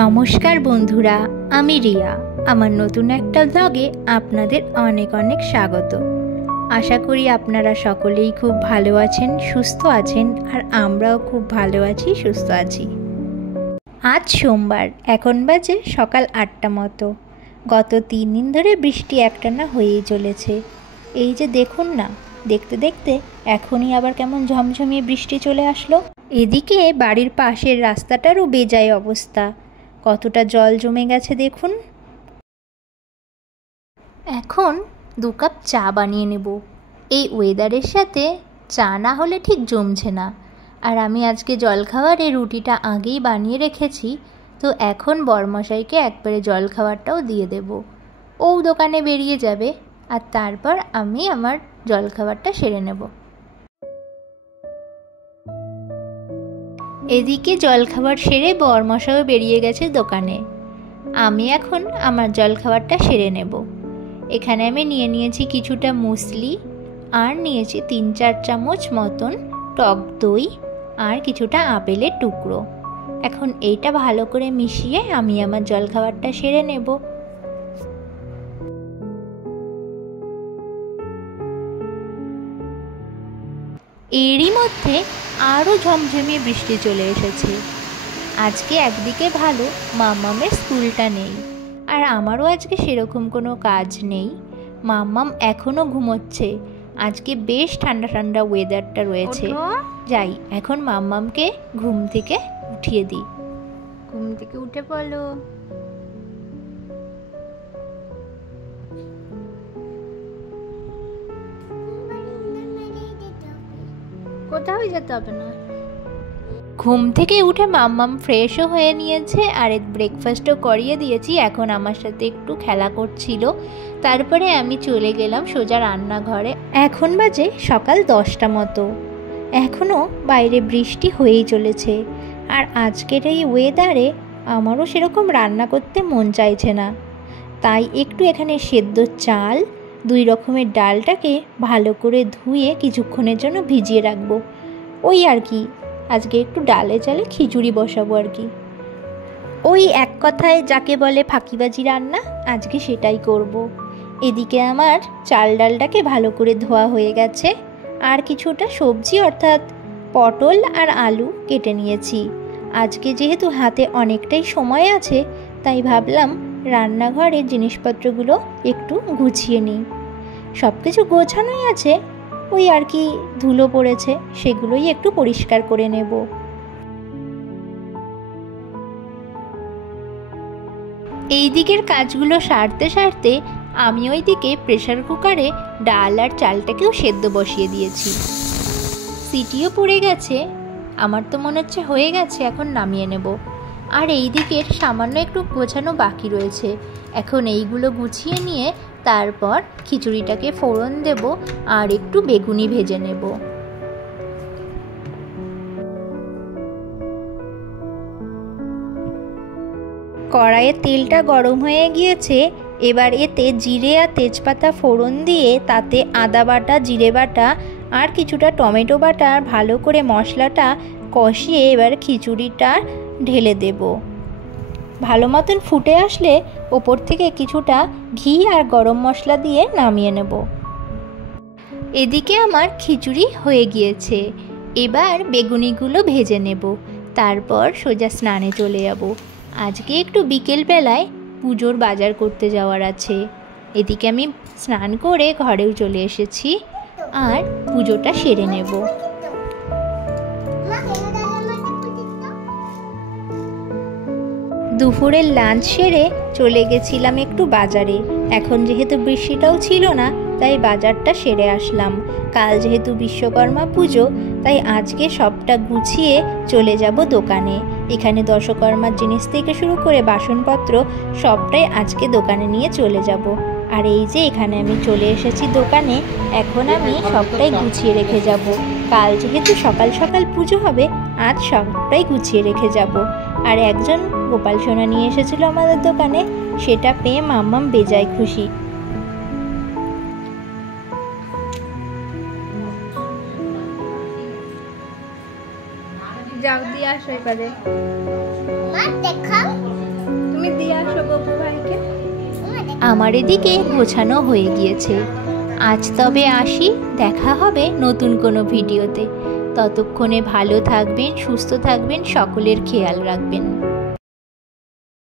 নমস্কার বন্ধুরা, আমি রিয়া। আমার নতুন একটা ব্লগে আপনাদের অনেক অনেক স্বাগত। আশা করি আপনারা সকলেই খুব ভালো আছেন, সুস্থ আছেন, আর আমরাও খুব ভালো আছি, সুস্থ আছি। আজ সোমবার, এখন বাজে সকাল 8টা মতো। গত 3 দিন ধরে বৃষ্টি একটানা হয়েই চলেছে। এই যে দেখুন না, দেখতে দেখতে এখনই আবার কেমন ঝমঝমিয়ে বৃষ্টি চলে আসলো। এদিকে বাড়ির পাশের রাস্তাটারও বেজায় অবস্থা, কতটা জল জমে গেছে দেখুন। এখন 2 কাপ চা বানিয়ে নেব। এই ওয়েদারের সাথে চা না হলে ঠিক জমছে না। আর আমি আজকে জলখাবারে রুটিটা আগেই বানিয়ে রেখেছি, তো এখন বরমশাইকে একবারে জলখাবারটাও দিয়ে দেব। ও দোকানে বেরিয়ে যাবে, আর তারপর আমি আমার জলখাবারটা সেরে নেব। এদিকে জলখাবার সেরে বরমশাইও বেরিয়ে গেছে দোকানে। আমি এখন আমার জলখাবারটা সেরে নেব। এখানে আমি নিয়েছি কিছুটা মুসলি, আর নিয়েছি 3-4 চামচ মতন টক দই, আর কিছুটা আপেলের টুকরো। এখন এইটা ভালো করে মিশিয়ে আমি আমার জলখাবারটা সেরে নেব। এরই মধ্যে আরও ঝমঝমিয়ে বৃষ্টি চলে এসেছে। আজকে একদিকে ভালো, মাম্মামের স্কুলটা নেই, আর আমারও আজকে সেরকম কোনো কাজ নেই। মাম্মাম এখনও ঘুমোচ্ছে। আজকে বেশ ঠান্ডা ঠান্ডা ওয়েদারটা রয়েছে। যাই, এখন মাম্মামকে ঘুম থেকে উঠিয়ে দিই। ঘুম থেকে উঠে পড়ো। কোথাও যেতে হবে না। ঘুম থেকে উঠে মাম্মাম ফ্রেশও হয়ে নিয়েছে, আর ব্রেকফাস্টও করিয়ে দিয়েছি। এখন আমার সাথে একটু খেলা করছিল। তারপরে আমি চলে গেলাম সোজা রান্নাঘরে। এখন বাজে সকাল 10টা মতো। এখনও বাইরে বৃষ্টি হয়েই চলেছে, আর আজকের এই ওয়েদারে আমারও সেরকম রান্না করতে মন চাইছে না। তাই একটু এখানে সেদ্ধ চাল, 2 রকমের ডালটাকে ভালো করে ধুয়ে কিছুক্ষণের জন্য ভিজিয়ে রাখবো। ওই আর কি, আজকে একটু ডালে চালে খিচুড়ি বসাবো আর কি। ওই এক কথায় যাকে বলে ফাঁকিবাজি রান্না, আজকে সেটাই করব। এদিকে আমার চাল ডালটাকে ভালো করে ধোয়া হয়ে গেছে, আর কিছুটা সবজি অর্থাৎ পটল আর আলু কেটে নিয়েছি। আজকে যেহেতু হাতে অনেকটাই সময় আছে, তাই ভাবলাম রান্নাঘরের জিনিসপত্রগুলো একটু গুছিয়ে নিই। সব কিছু গোছানোই আছে, ওই আর কি ধুলো পড়েছে, সেগুলোই একটু পরিষ্কার করে নেব। এই দিকের কাজগুলো সারতে সারতে আমি ওই দিকে প্রেসার কুকারে ডাল আর চালটাকেও সেদ্ধ বসিয়ে দিয়েছি। সিটিও পড়ে গেছে, আমার তো মনে হচ্ছে হয়ে গেছে। এখন নামিয়ে নেব। আর এই দিকের সামান্য একটু গোছানো বাকি রয়েছে। এখন এইগুলো গুছিয়ে নিয়ে তারপর খিচুড়িটাকে ফোড়ন দেব, আর একটু বেগুনি ভেজে নেব। কড়াইয়ে তেলটা গরম হয়ে গিয়েছে। এবার এতে জিরে আর তেজপাতা ফোড়ন দিয়ে তাতে আদা বাটা, জিরে বাটা আর কিছুটা টমেটো বাটা ভালো করে মশলাটা কষিয়ে এবার খিচুড়িটা ঢেলে দেব। ভালো মতন ফুটে আসলে ওপর থেকে কিছুটা ঘি আর গরম মশলা দিয়ে নামিয়ে নেব। এদিকে আমার খিচুড়ি হয়ে গিয়েছে। এবার বেগুনিগুলো ভেজে নেব, তারপর সোজা স্নানে চলে যাব। আজকে একটু বিকেলবেলায় পুজোর বাজার করতে যাওয়ার আছে। এদিকে আমি স্নান করে ঘরেও চলে এসেছি, আর পুজোটা সেরে নেব। দুপুরের লাঞ্চ সেরে চলে গেছিলাম একটু বাজারে। এখন যেহেতু বৃষ্টিটাও ছিল না, তাই বাজারটা সেরে আসলাম। কাল যেহেতু বিশ্বকর্মা পুজো, তাই আজকে সবটা গুছিয়ে চলে যাব দোকানে। এখানে দশকর্মার জিনিস থেকে শুরু করে বাসনপত্র সবটাই আজকে দোকানে নিয়ে চলে যাব। আর এই যে এখানে আমি চলে এসেছি দোকানে। এখন আমি সবটাই গুছিয়ে রেখে যাব। কাল যেহেতু সকাল সকাল পুজো হবে, আজ সবটাই গুছিয়ে রেখে যাব। আর একজন গোপাল সোনা নিয়ে এসেছিল আমাদের দোকানে, সেটা পেয়ে মাম্মাম বেজায় খুশি। যাও দিয়ে আসো এবারে। দেখাও। তুমি দিয়ে আসো গপু ভাইকে। আমার এদিকে গোছানো হয়ে গিয়েছে। আজ তবে আসি, দেখা হবে নতুন কোনো ভিডিওতে। ততক্ষণে ভালো থাকবেন, সুস্থ থাকবেন, সকলের খেয়াল রাখবেন।